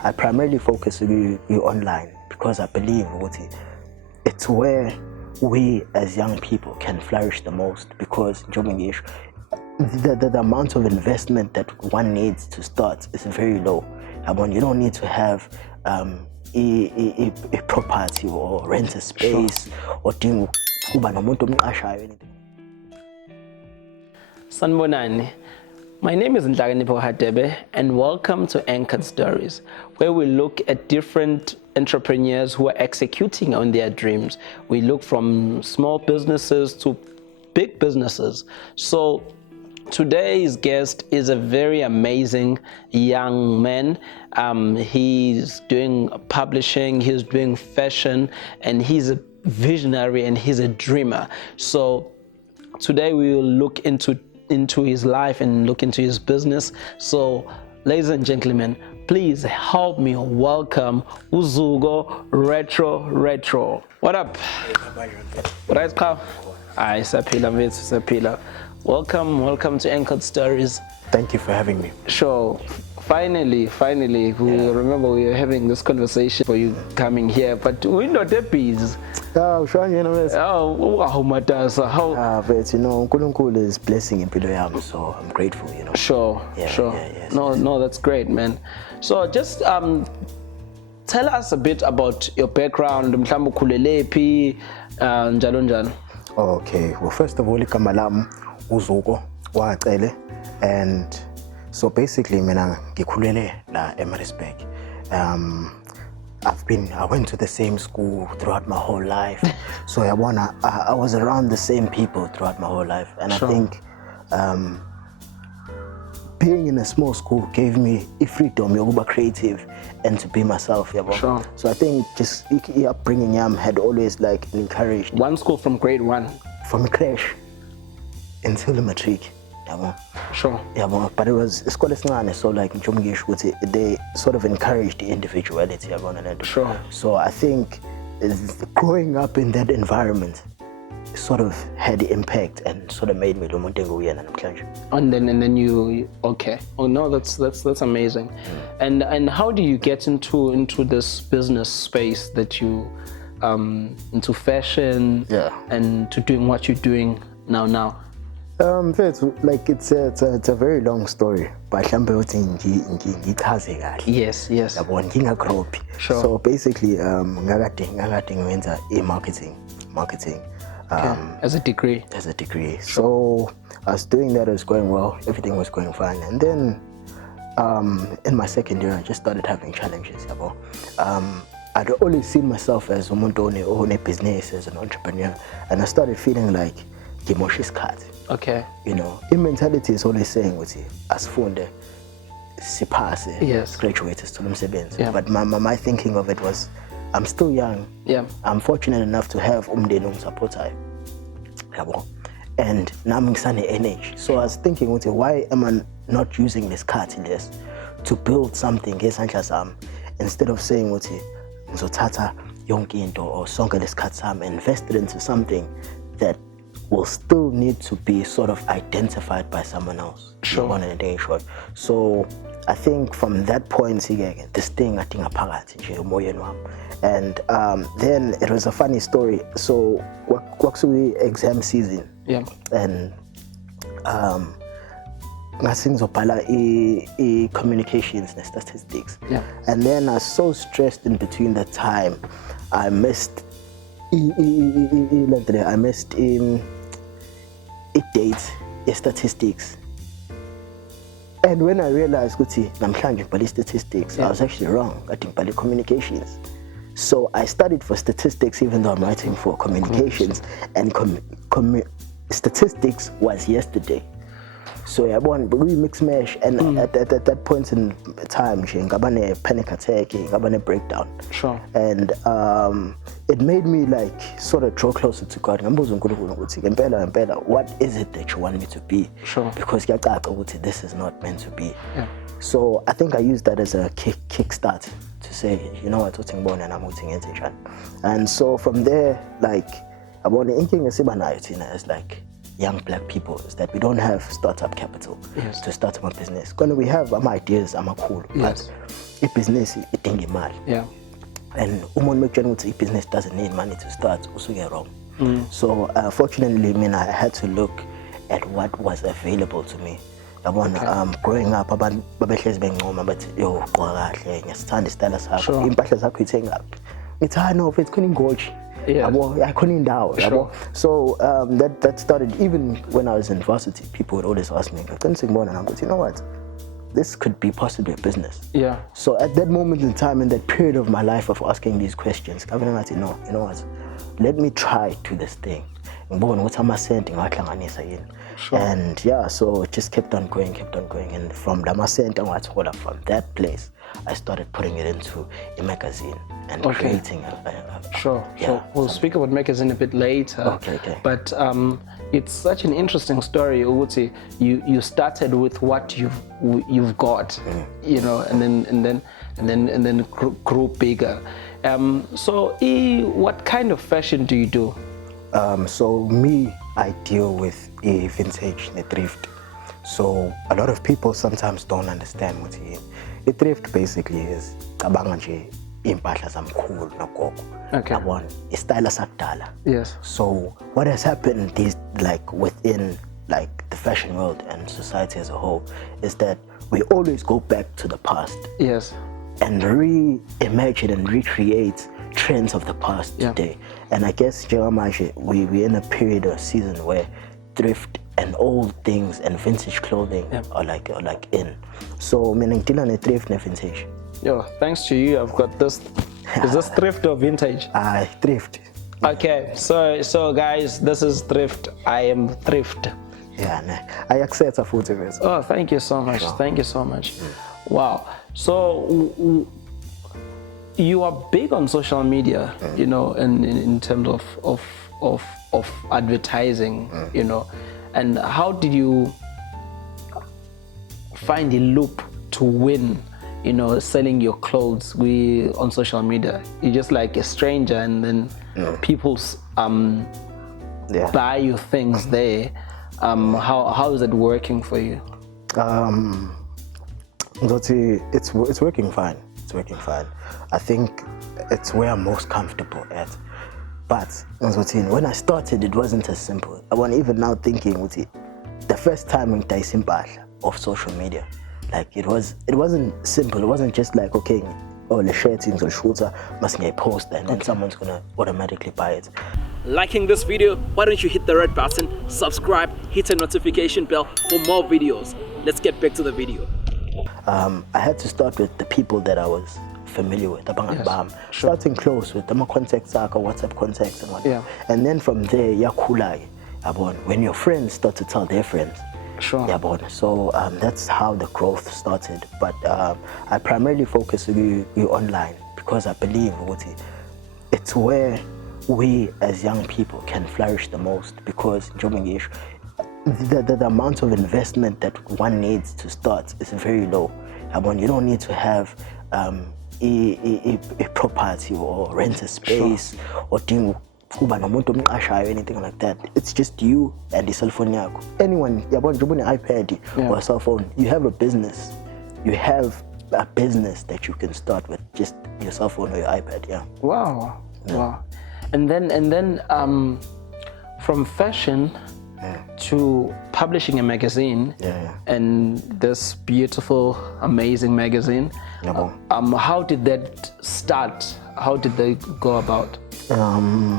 I primarily focus on online because I believe it's where we as young people can flourish the most, because the amount of investment that one needs to start is very low. You don't need to have a property or rent a space or do anything. Sanibonani. My name is Nhlakanipho Hadebe, and welcome to Anchored Stories, where we look at different entrepreneurs who are executing on their dreams. We look from small businesses to big businesses. So today's guest is a very amazing young man. He's doing publishing, he's doing fashion, and he's a visionary and he's a dreamer. So today we will look into his life and look into his business. So, ladies and gentlemen, please help me welcome Uzuko Retro. What up? What is Kau? Aye, Sapila. Welcome to Anchored Stories. Thank you for having me. Sure. Finally, remember we were having this conversation for you coming here, but we're not that busy. Oh, sure, you know. How much? How? But Nkulunkulu is blessing in Pidoyam, so I'm grateful, Sure. Yeah, No, that's great, man. So just tell us a bit about your background. Mhlambe ukhulelephi, njalo. Okay. Well, first of all, igama lami Uzuko wacele, and so basically mina ngikhulele la eMaritzburg. I went to the same school throughout my whole life. So I was around the same people throughout my whole life. And Sure. I think being in a small school gave me a freedom to be creative and to be myself. Sure. So I think just upbringing had always encouraged. One school from grade 1. From crash until the matric. Sure. But it was school esncane, so they sort of encouraged the individuality. Sure. So I think growing up in that environment sort of had the impact and sort of made me lo muntu enguye namhlanje. And then you okay. Oh no, that's amazing. And how do you get into this business space that you into fashion and to doing what you're doing now? It's a very long story, but Yes. Sure. So basically, ngakade ngenza marketing. As a degree. So I was doing that, it was going well, everything was going fine. And then in my second year, I just started having challenges. I'd always seen myself as umuntu own a business, as an entrepreneur, and I started feeling like Gimoshi's cat. Okay. In mentality is always saying asifunde sipase, yes, graduate sithole umsebenzi. Yeah. But my thinking of it was, I'm still young. Yeah. I'm fortunate enough to have umndeni ongisupport. And nami ngisane energy. So I was thinking, why am I not using this catalyst to build something ngesandla sami, instead of saying ngizothatha yonke into or sonke lesikhathi sami and invest it into something that will still need to be sort of identified by someone else. Sure. So I think from that point, this thing I think and then it was a funny story. So exam season. Yeah. And ngazobhala communications and statistics. Yeah. And then I was so stressed in between that time, I missed date statistics. And when I realized namhlanje ngibhale statistics, I was actually wrong. I think ngibhale communications. So I studied for statistics even though I'm writing for communications, and statistics was yesterday. So we mix mesh, and at that point in time, ngaba panic attack, ngaba breakdown. Sure. And it made me sort of draw closer to God. Ngambuza uNkulunkulu ukuthi ngempela what is it that you want me to be? Sure. Because kuyacaca ukuthi this is not meant to be. Yeah. So I think I used that as a kickstart to say, you know what, and so from there, I want inking is young black people is that we don't have startup capital Yes. to start a business. We have ideas, cool, Yes. but a business idinga imali. Yeah. And umuntu mekutshela ukuthi business doesn't need money to start, usuke wrong. So fortunately, I had to look at what was available to me. Growing up, abantu babehlezi bencoma bathi yo gqoka kahle, ngiyasithanda isitayela sakho, Sure. impahla zakho ithengaphi. Ngithi no, mfethu khona ingoji. Yeah. Khona indawo, yabo. So that started even when I was in varsity. People would always ask me, you know what? This could be possibly a business. Yeah. So at that moment in time, in that period of my life of asking these questions, I was like, no, you know what? Let me try to this thing. Sure. And yeah, so it just kept on going. And from from that place, I started putting it into a magazine and creating Sure. We'll speak about magazine a bit later. Okay. But it's such an interesting story. Uguti, you started with what you've got, and then grew bigger. So what kind of fashion do you do? So me, I deal with a vintage, a thrift. So a lot of people sometimes don't understand what it is. A thrift basically is impahla zamkhulu nogogo. Okay. Istayela sakudala. Yes. So what has happened is within the fashion world and society as a whole is that we always go back to the past. Yes. And reimagine and recreate trends of the past today. And I guess we're in a period or season where thrift and old things and vintage clothing are in. So meaning thrift and vintage. Yo, thanks to you, I've got this. Is this thrift or vintage? Thrift. Okay, so guys, this is thrift. I am thrift. Yeah, I accept a photo of it. Oh, thank you so much. Sure. Thank you so much. Wow. So you are big on social media, in terms of advertising, and how did you find a loop to win, selling your clothes on social media? You're just like a stranger, and then people buy you things there. How is it working for you? It's working fine. I think it's where I'm most comfortable at. But when I started, it wasn't as simple. Even now thinking the first time in Taisimpahla of social media, it wasn't simple. It wasn't just like, okay, the shirt things or shooter must get post and then someone's gonna automatically buy it. Liking this video, why don't you hit the red button, subscribe, hit the notification bell for more videos. Let's get back to the video. I had to start with the people that I was familiar with, starting close with them, contacts, WhatsApp contacts and whatnot. And then from there, when your friends start to tell their friends. Sure. So that's how the growth started. But I primarily focus on online because I believe it's where we as young people can flourish the most, because the amount of investment that one needs to start is very low. You don't need to have a property or rent a space or anything like that. It's just you and the cell phone. Anyone, an iPad or a cell phone, you have a business. You have a business that you can start with just your cell phone or your iPad. Wow. And then from fashion to publishing a magazine, and this beautiful, amazing magazine. How did that start? How did they go about?